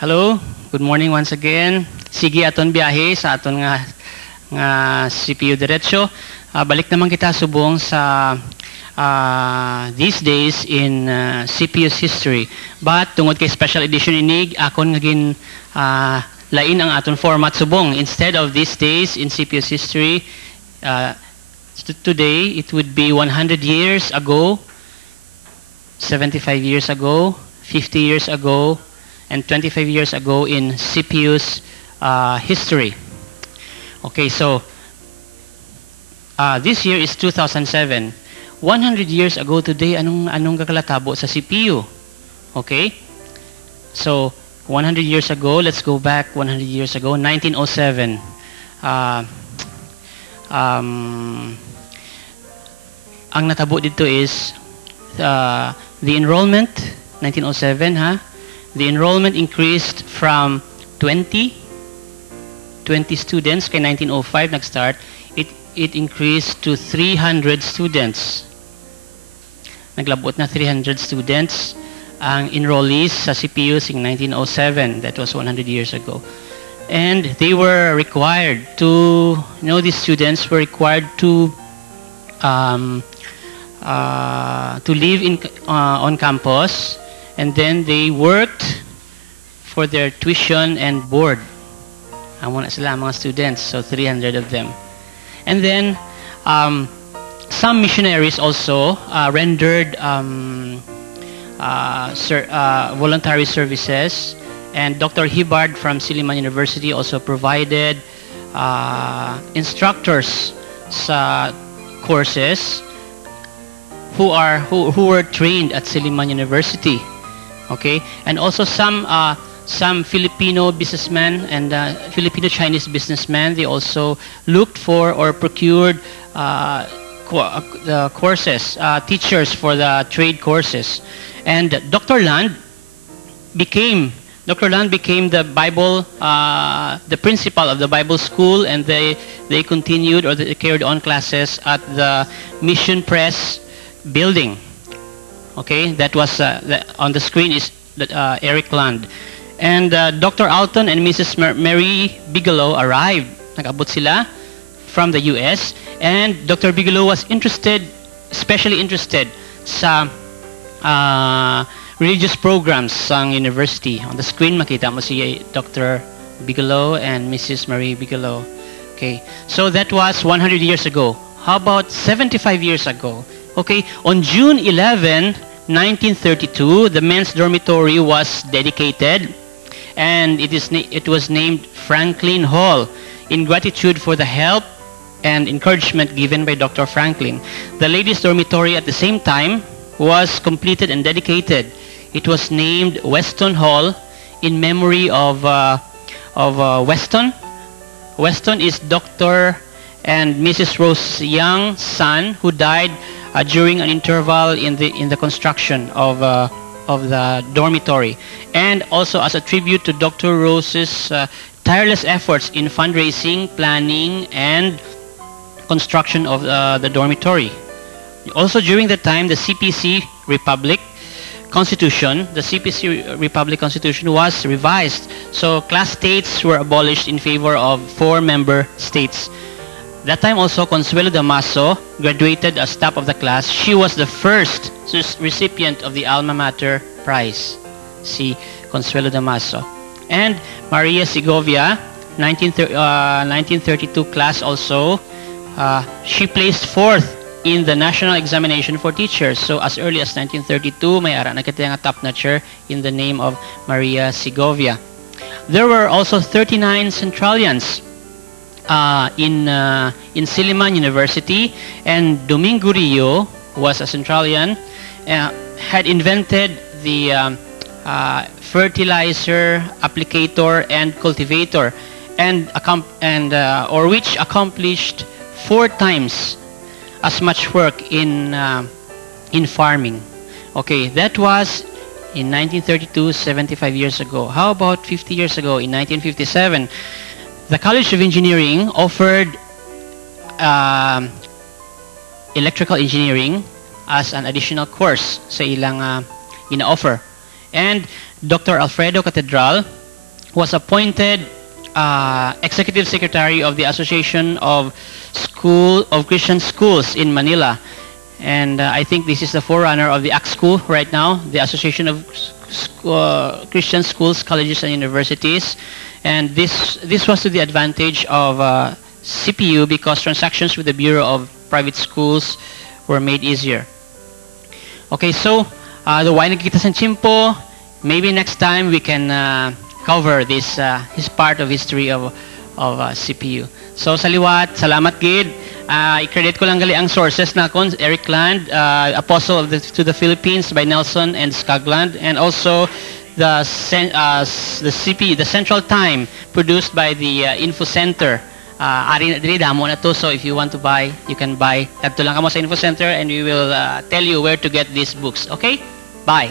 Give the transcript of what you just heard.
Hello, good morning once again. Sige aton biyahe sa aton nga CPU Derecho. Balik naman kita subong sa these days in CPU's history. But tungod kay special edition inig akon nga gin lain ang aton format subong. Instead of these days in CPU's history, today it would be 100 years ago, 75 years ago, 50 years ago, and 25 years ago in CPU's history. Okay, so this year is 2007. 100 years ago today, anong kakalatabo sa CPU? Okay, so 100 years ago, let's go back 100 years ago, 1907. Ang natabo dito is the enrollment, 1907, the enrollment increased from 20 students kay 1905 nag-start. It increased to 300 students. Naglabot na 300 students ang enrollees sa CPU in 1907. That was 100 years ago. And they were required to, these students were required to live on campus, and then they worked for their tuition and board. Amo na sila mga students, so 300 of them. And then some missionaries also rendered voluntary services, and Dr. Hibbard from Silliman University also provided instructors sa courses who were trained at Silliman University. Okay, and also some Filipino businessmen and Filipino-Chinese businessmen, they also looked for or procured the courses, teachers for the trade courses. And Dr. Land became the Bible, the principal of the Bible school, and they continued or they carried on classes at the Mission Press building. Okay, that was on the screen is Eric Land. And Dr. Alton and Mrs. Mary Bigelow arrived. Nag-abot sila from the US, and Dr. Bigelow was especially interested sa religious programs sa university. On the screen makita mo si Dr. Bigelow and Mrs. Mary Bigelow. Okay, so that was 100 years ago. How about 75 years ago? Okay, on June 11, 1932, the men's dormitory was dedicated, and it was named Franklin Hall in gratitude for the help and encouragement given by Dr. Franklin. The ladies' dormitory at the same time was completed and dedicated. It was named Weston Hall in memory of Weston. Weston is Dr. and Mrs. Rose Young's son, who died during an interval in the construction of the dormitory, and also as a tribute to Dr. Rose's tireless efforts in fundraising, planning, and construction of the dormitory. Also during that time, the CPC Republic Constitution was revised. So class states were abolished in favor of 4-member states. That time also, Consuelo Damaso graduated as top of the class. She was the first recipient of the Alma Mater Prize. Si Consuelo Damaso. And Maria Segovia, 1932 class also, she placed fourth in the national examination for teachers. So as early as 1932, may ara nakita nga top notcher in the name of Maria Segovia. There were also 39 Centralians in Silliman University, and Domingo Rio was a Centralian, had invented the fertilizer applicator and cultivator, which accomplished 4 times as much work in farming. Okay, that was in 1932, 75 years ago. How about 50 years ago, in 1957? The College of Engineering offered electrical engineering as an additional course sa ilang ina-offer. And Dr. Alfredo Catedral was appointed executive secretary of the Association of Christian Schools in Manila. And I think this is the forerunner of the ACT School right now, the Association of Christian Schools, Colleges, and Universities. And this was to the advantage of CPU because transactions with the Bureau of Private Schools were made easier. Okay, so the why nagkita sa chimpo, maybe next time we can cover this his part of history of CPU. So sa liwat, salamat gid. I-credit ko lang gali ang sources na kon Eric Land, Apostle to the Philippines by Nelson and Skagland, and also the Central Time produced by the Info Center. Ari na diri damo na to, so if you want to buy, you can buy. Kadto lang kamo sa Info Center and we will tell you where to get these books. Okay? Bye.